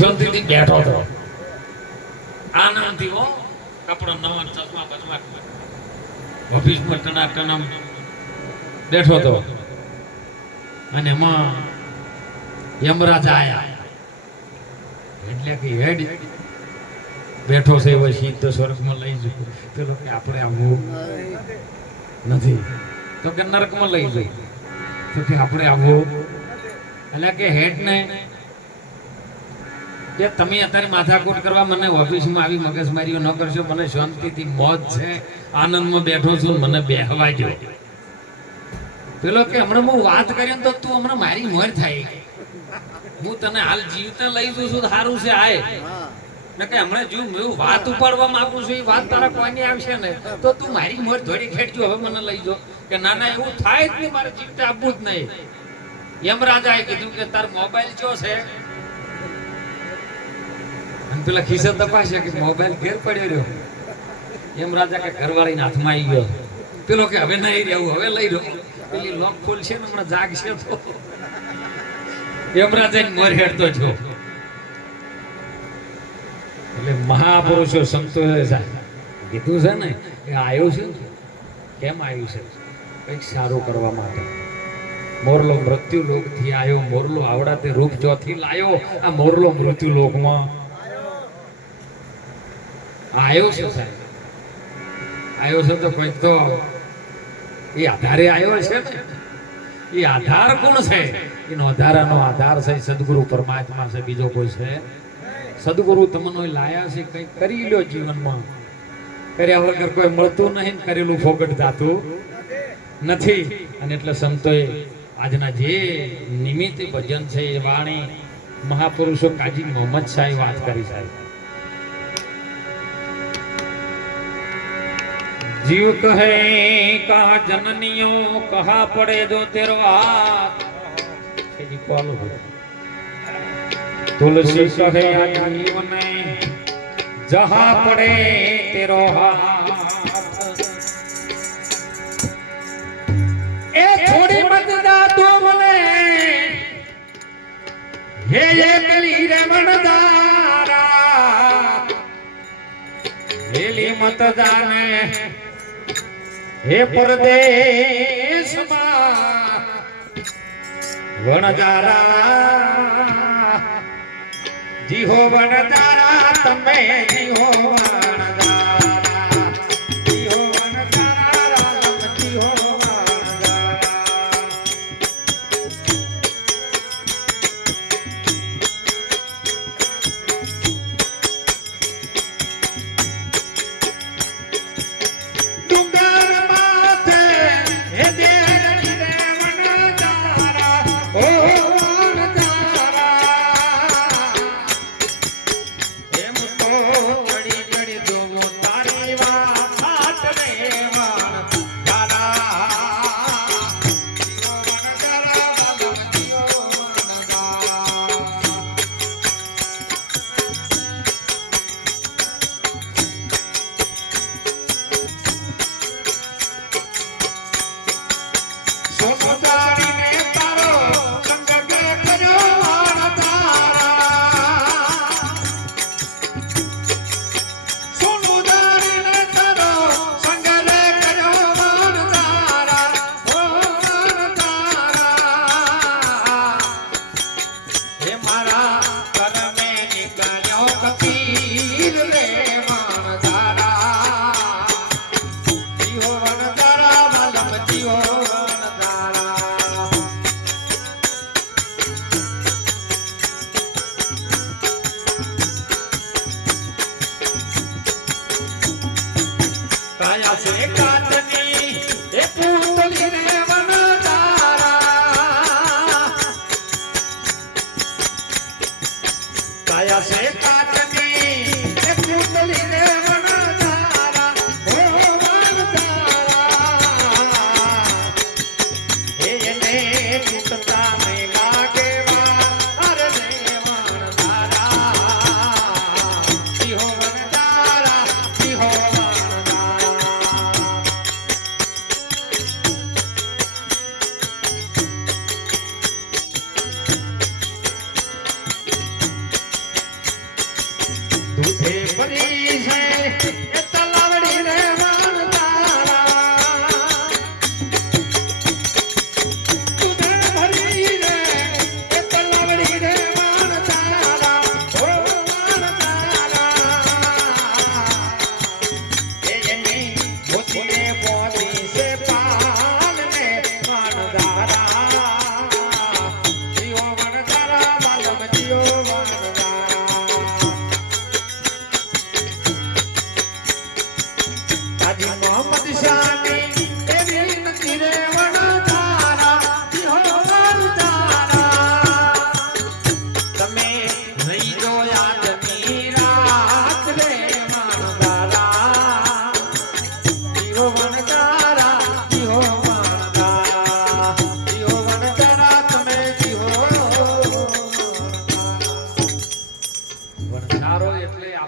શાંતિથી બેઠો હતો આનંદથી હો કપડો નવા ચશ્મા બચમા ઓફિસમાં ટનાટનમ બેઠો હતો અને એમાં યમરાજ આયા એટલે કે હેડ બેઠો છે એવો સીધો સ્વર્ગમાં લઈ જવું પેલો કે આપણે આવવું નથી તો કે નરકમાં લઈ જઈ તો કે આપણે આવવું એટલે કે હેડ ને કે તમે અત્યારે માથાકૂટ કરવા મને ઓફિસમાં આવી મગજમારીઓ ન કરશો મને શાંતિથી મોજ છે આનંદમાં બેઠો છું મને બેહવા દો પેલો કે હમણાં હું વાત કરી તો તું હમણાં મારી મોર થાય હું તને હાલ જીવતા લઈ જઉં છું સારું છે આય કે હમણાં જો હું વાત ઉપાડવા માંગુ છું એ વાત તારા કોઈની આવશે ને તો તું મારી મોર ધોડી ખેડજો હવે મને લઈ જો કે ના ના એવું થાય જ નહીં મારે જીવતા આપવું જ નહીં યમરાજાએ કીધું કે તાર મોબાઈલ ચો છે અને પેલા ખિસ્સા તપાસે કે મોબાઈલ ઘેર પડ્યો રહ્યો યમરાજા કે ઘરવાળીના હાથમાં આવી ગયો પેલો કે હવે નહીં રહેવું હવે લઈ રહ્યો પેલી લોક ખોલશે ને હમણાં જાગશે તો યમરાજાને મોર હેડતો છો એટલે મહાપુરુષો સંતોષે કીધું છે ને એ આવ્યું છે કેમ આવ્યું છે કંઈક સારું કરવા માટે મોરલો મૃત્યુ લોકથી આવ્યો મોરલો આવડાતે રૂપ ચોથી લાયો આ મોરલો મૃત્યુ લોકમાં આવ્યો છે સાહેબ આવ્યો છે તો કંઈક તો એ આધારે આવ્યો છે ને એ આધાર કોણ છે એનો આધાર છે સદગુરુ પરમાત્મા છે બીજો કોઈ છે સદગુરુ તમને લાયા છે કંઈક કરી લ્યો જીવનમાં કર્યા વગર કોઈ મળતું નહીં કરેલું ફોગટ જાતું નથી અને એટલે સંતોએ આજના જે નિમિત્ત ભજન છે એ વાણી મહાપુરુષો કાજી મોહમ્મદ શાહે વાત કરી સાહેબ जीव कहे कहा जननियों कहा पड़े जो तेरो हाथ तुलसी कहे जीव ने जहां पड़े तेरो हाथ ए छोड़ी मत जा तू मने हे ये कली रे मनदारा हेली मत जाने हे परदेश માં વણજારા જીહો વણજારા તમે જીહો વણજારા જીહો વણજારા જીહો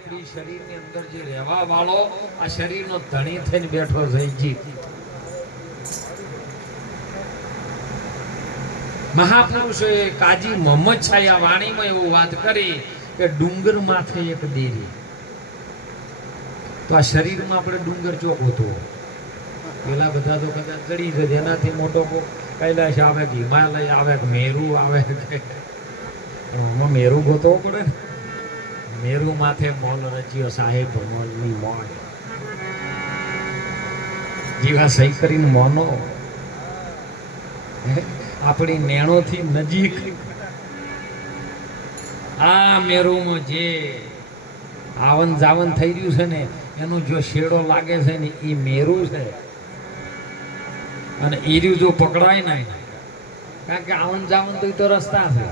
આપણી શરીરની અંદર જે રહેવા વાળો આ શરીરનો ધણી થઈને બેઠો છે જીત. મહાપુરુષોએ કાજી મોહમ્મદ શાહ આ વાણીમાં એવું વાત કરી કે ડુંગર માથે એક દેરી. તો આ શરીરમાં આપણે ડુંગર ચોક હતો. પેલા બધા તો કદાચ ચડી છે, એનાથી મોટો કૈલાશ આવે કે હિમાલય આવે કે મેરુ આવે કે મેરુ ગોતવો પડે ને. મેરુ માથે મોલ રચ્યો સાહેબ મોલની મોલ. જીવા સહી કરીને મોનો આપણી નેણોથી નજીક આ મેરુમાં જે આવન જાવન થઈ રહ્યું છે ને એનો જો શેડો લાગે છે ને એ મેરુ છે. અને ઈર્યું જો પકડાય ને, કારણ કે આવન જાવન તો રસ્તા છે,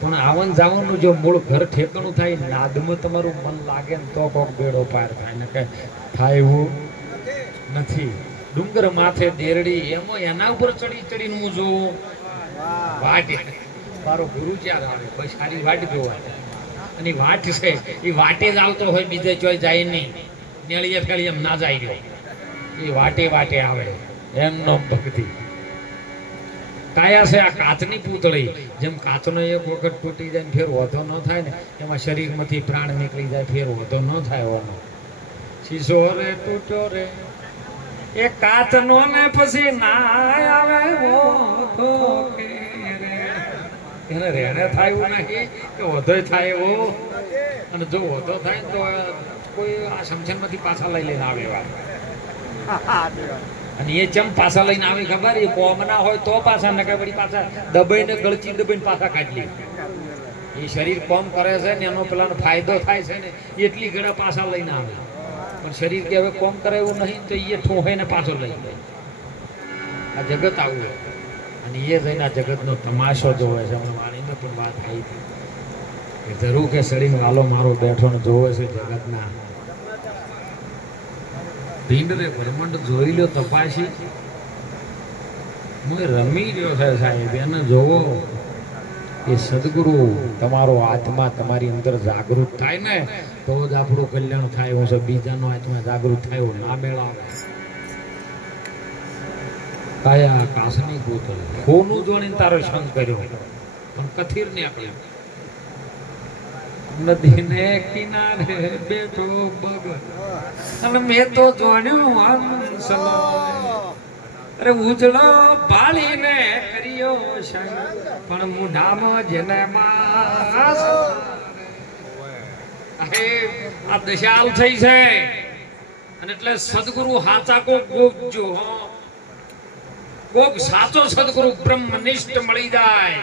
પણ આવન જાવનનું જો મૂળ ઘર ઠેકાણું થાય, નાદમાં તમારું મન લાગે ને તો કોક બેડો પાર થાય ને કે થાય એવું નથી. ડુંગર માથે દેરડી એમાં એના ઉપર ચડી ચડીને હું જોઉં વાટ. મારો ગુરુ જ્યારે આવે કોઈ સારી વાટ જોવા, અને વાટ છે એ વાટે જ આવતો હોય, બીજે ચોય જાય નહીં. નેળીએ ફેળી એમ ના જાય રહ્યો, એ વાટે વાટે આવે. એમનો ભક્તિ કાયા છે આ કાચની પૂતળી. જેમ કાચનો એક વખત તૂટી જાય ને ફેર વધો ન થાય ને, એમાં શરીરમાંથી પ્રાણ નીકળી જાય, ફેર વધો ન થાય હોવાનો. શીશો રે તૂટ્યો રે એ કાચનો ને પછી ના આવે વધો કે રે. એને રેણે થાય એવું નહીં કે વધોય થાય એવો. અને જો વધો થાય તો કોઈ આ સમસનમાંથી પાછા લઈ લઈને આવે એવા. અને એ ચમ પાછા લઈને આવી ખબર, એ કોમ ના હોય તો પાછા નકે વળી પાછા દબાઈને ગળચી દબાઈને પાછા કાઢી લે. એ શરીર કોમ કરે છે ને એનો પેલાનો ફાયદો થાય છે ને એટલી ઘણા પાછા લઈને આવે. પણ શરીર કે હવે કોમ કરે એવું નહીં તો એ ઠોહાઈને પાછો લઈ લે. આ જગત આવું. અને એ જઈને આ જગતનો તમાશો જોવે છે. હમણાં વાણીમાં પણ વાત આવી હતી કે જરૂર કે સડીને વાલો મારો બેઠો ને જોવે છે જગતના ભીંડરે બ્રહ્માંડ જોઈ લો તપાસી. હું રમી રહ્યો છે સાહેબ, એને જોવો. એ સદગુરુ તમારો આત્મા તમારી અંદર જાગૃત થાય ને તો જ આપણું કલ્યાણ થાય. હું બીજાનો આત્મા જાગૃત થાય એવું ના મેળાવે. કાયા કાસની પૂતળી કોનું જોડીને તારો સંગ કર્યો, પણ કથીર ને આપણે નદીને કિનારે બેઠો બગ અને મેં તો જોડ્યું હંસલો. અરે ઉજળો ભાળીને કર્યો સંગ પણ મુઢામાં જેને માસ. આ દશાલ થઈ છે. અને એટલે સદગુરુ હાચા કોક ગોપજો. કોક સાચો સદગુરુ બ્રહ્મનિષ્ઠ મળી જાય,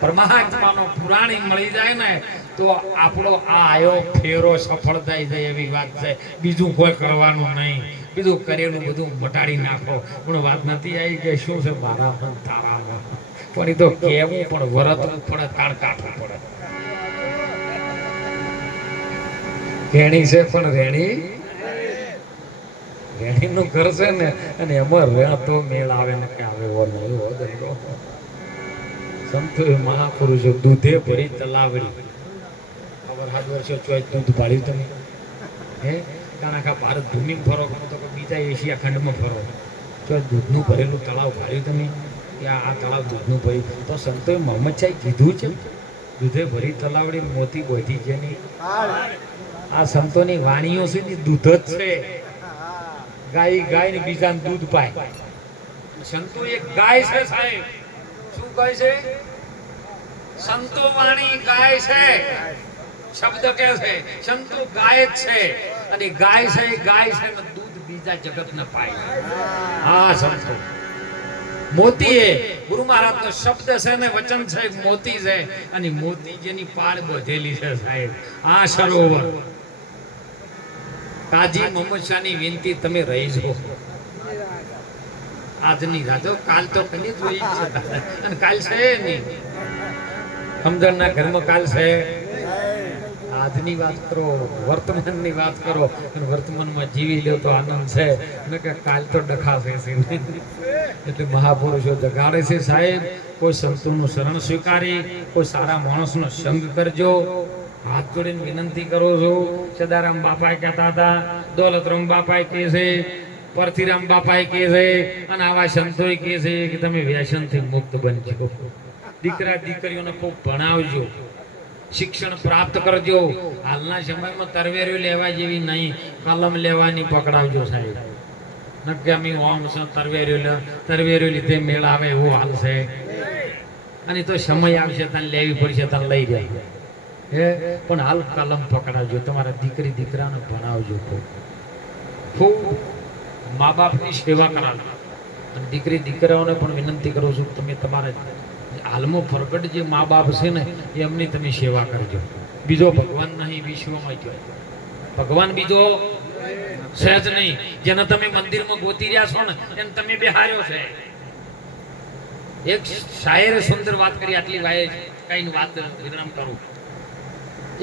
પરમાત્માનો પુરાણી મળી જાય ને તો આપણો આ આયો ફેરો સફળ થઈ જાય એવી વાત છે. બીજું કોઈ કરવાનું નહીં. બીજું કરેલું બધું મટાડી નાખો. પણ વાત નથી આવી કે શું છે મારા પણ તારામાં, પણ એ તો કેવું પણ વરતવું પડે, તાણ કાઢવું પડે. રેણી છે પણ રેણી રેણીનું ઘર છે ને, અને એમાં રહેતો મેળ આવે ને કે આવે એવો નહીં હો દંડો. સંતોએ મહાપુરુષો દૂધે ભરી તલાવડી. ખબર 7 વર્ષો ચોય દૂધ પાડ્યું તમે હે? કારણ કે ભારત ભૂમિ ફરો તો બીજા એશિયા ખંડમાં ફરો, ચોય દૂધનું ભરેલું તળાવ પાડ્યું તમે કે આ તળાવ દૂધનું ભર્યું. તો સંતોએ મોહમ્મદ શાહે કીધું છે દૂધે ભરી તલાવડી મોતી બોધી જેની. આ સંતોની વાણીઓ છે ને દૂધ જ છે. ગાય ગાય ને બીજાને દૂધ પાય. સંતો એક ગાય છે સાહેબ. શું ગાય છે? સંતો વાણી ગાય છે. શબ્દ કે છે સંતો ગાય જ છે. અને ગાય છે ગાય છે ને દૂધ બીજા જગત ના પાય. હા સંતો મોતી એ ગુરુ મહારાજ નો શબ્દ છે ને વચન છે મોતી છે. અને મોતી જેની પાળ બોધેલી છે સાહેબ આ સરોવર. કાજી મોહમ્મદ શાહની વિનંતી તમે રહી જો આજની રાતો. કાલ તો કદી જોઈ છે અને કાલ છે નહીં. સમજણના ઘરમાં કાલ છે. આજની વાત કરો, વર્તમાનની વાત કરો અને વર્તમાનમાં જીવી લ્યો તો આનંદ છે. ને કે કાલ તો ડખાશે. એટલે મહાપુરુષો જગાડે છે સાહેબ. કોઈ સંતોનું શરણ સ્વીકારી, કોઈ સારા માણસનો સંગ કરજો. હાથ જોડીને વિનંતી કરું છું. સદારામ બાપા કહેતા હતા, દોલતરામ બાપા કહે છે, પરથીરામ બાપા કહે છે, અને આવા સંતોય કહે છે કે તમે વ્યસનથી મુક્ત બનજો. દીકરા દીકરીઓને ખૂબ ભણાવજો, શિક્ષણ પ્રાપ્ત કરજો. હાલના સમયમાં તરવેરીઓ લેવા જેવી નહીં, કલમ લેવાની પકડાવજો સાહેબ. નકામી ઓમ છે તરવેરીઓ લીધે મેળ આવે એવું હાલ છે. અને તો સમય આવશે તને લેવી પડશે, તને લઈ જાય હે. પણ હાલ કલમ પકડાવજો, તમારા દીકરી દીકરાને ભણાવજો. ખૂબ મા બાપની સેવા કરાવજો. અને દીકરી દીકરાઓને પણ વિનંતી કરું છું, તમે તમારા હાલમાં પ્રગટ જે મા બાપ છે ને એમની તમે સેવા કરજો. બીજો ભગવાન નહીં વિશ્વમાં, જો ભગવાન બીજો સહેજ નહીં. જેને તમે મંદિરમાં ગોતી રહ્યા છો ને એને તમે બેહાર્યો છે. એક શાયરે સુંદર વાત કરી, આટલી વાય કઈ વાત વિરામ કરું.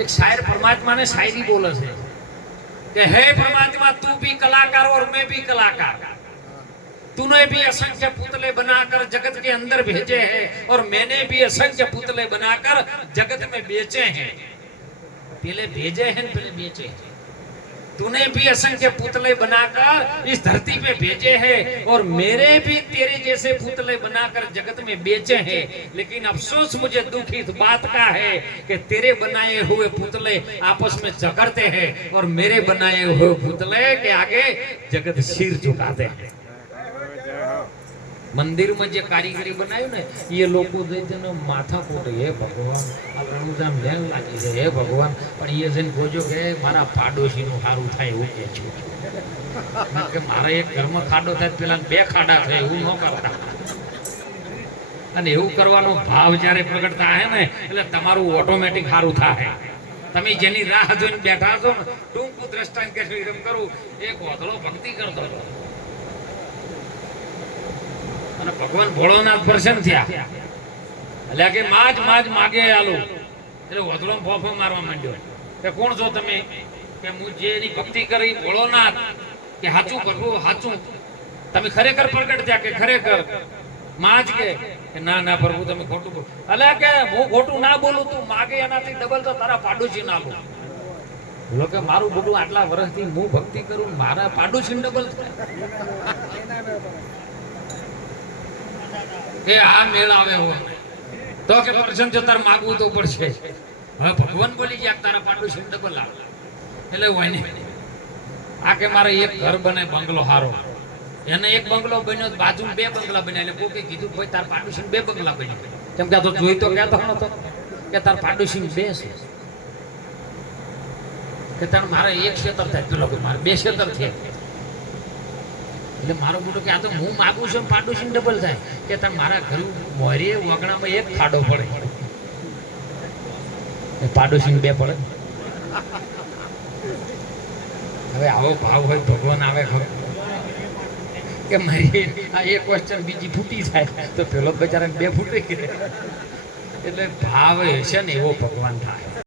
એક શાયર પરમાત્માને શાયરી બોલે છે કે હે परमात्मा तू भी कलाकार और मैं भी कलाकार, तूने भी असंख्य पुतले बनाकर जगत के अंदर भेजे हैं और मैंने भी असंख्य पुतले बनाकर जगत में बेचे हैं. पहले भेजे हैं पहले बेचे हैं. तूने भी असंख्य पुतले बनाकर इस धरती पे भेजे हैं और मेरे भी तेरे जैसे पुतले बनाकर जगत में बेचे हैं. लेकिन अफसोस मुझे दुख इस बात का है कि तेरे बनाए हुए पुतले आपस में झगड़ते हैं और मेरे बनाए हुए पुतले के आगे जगत सिर झुकाते हैं. मंदिर में जो कारीगरी बनाયું ને એ લોકો જઈને માથા કોટે, હે ભગવાન આ રણુજામ લેન લાગી છે, હે ભગવાન. પણ એ જઈને જોજો કે મારા પાડોશીનું સારું થાય એવું કે છે, કે મારા એક ઘરમાં ખાડો થાય પેલા બે ખાડા થાય એવું ન કરતા. અને એવું કરવાનો ભાવ જ્યારે પ્રગટ થાય ને એટલે તમારું ઓટોમેટિક સારું થાય. તમે જેની રાહ જોઈને બેઠા છો ને ટૂંકું દ્રષ્ટાંત કે કરું, એક ઓધળો ભક્તિ કરતો અને ભગવાન ભોળોનાથ પ્રસન્ન થયા. એટલે કે માજ માગે આલો એટલે ઓધળો ફોફો મારવા માંડ્યો કે કોણ છો તમે? કે હું જે એની ભક્તિ કરી ભોળોનાથ, કે સાચું કરવું સાચું. તમે ખરેખર પ્રગટ થયા કે ખરેખર? માજ કે ના પ્રભુ તમે ખોટું બોલો. એટલે કે હું ખોટું ના બોલું, તું માગે એનાથી ડબલ તો તારા પાડોશી ના બોલ. બોલો કે મારું બધું આટલા વર્ષથી હું ભક્તિ કરું, મારા પાડોશી ડબલ થાય કે આ મેળ આવે હો તો કે પ્રસન્ન છે તારે માગવું તો પડશે. હવે ભગવાન બોલી ગયા તારા પાડોશી ડબલ આવે એટલે હોય ને. આ કે મારે એક ઘર બને બંગલો હારો, એને એક બંગલો બન્યો, બાજુમાં બે બંગલા બન્યા. એટલે કોકે કીધું ભાઈ તાર પાડોશી બે બંગલા બન્યા. કેમ કે આ તો જોઈ તો કહેતો નતો કે તાર પાડોશી બે છે, કે તાર મારે એક ક્ષેત્ર થાય, પેલો મારે બે ક્ષેત્ર થાય. એટલે મારો મોટો કે આ તો હું માગું છું પાડોશી ડબલ થાય. કે તમે મારા ઘર મોરીએ વગણામાં એક ખાડો પડે, પાડોશી બે પડે. હવે આવો ભાવ હોય ભગવાન આવે ખબર કે મારી આ એક ક્વેશ્ચન બીજી ફૂટી થાય તો પેલો બચારાને બે ફૂટે. એટલે ભાવ હશે ને એવો ભગવાન થાય.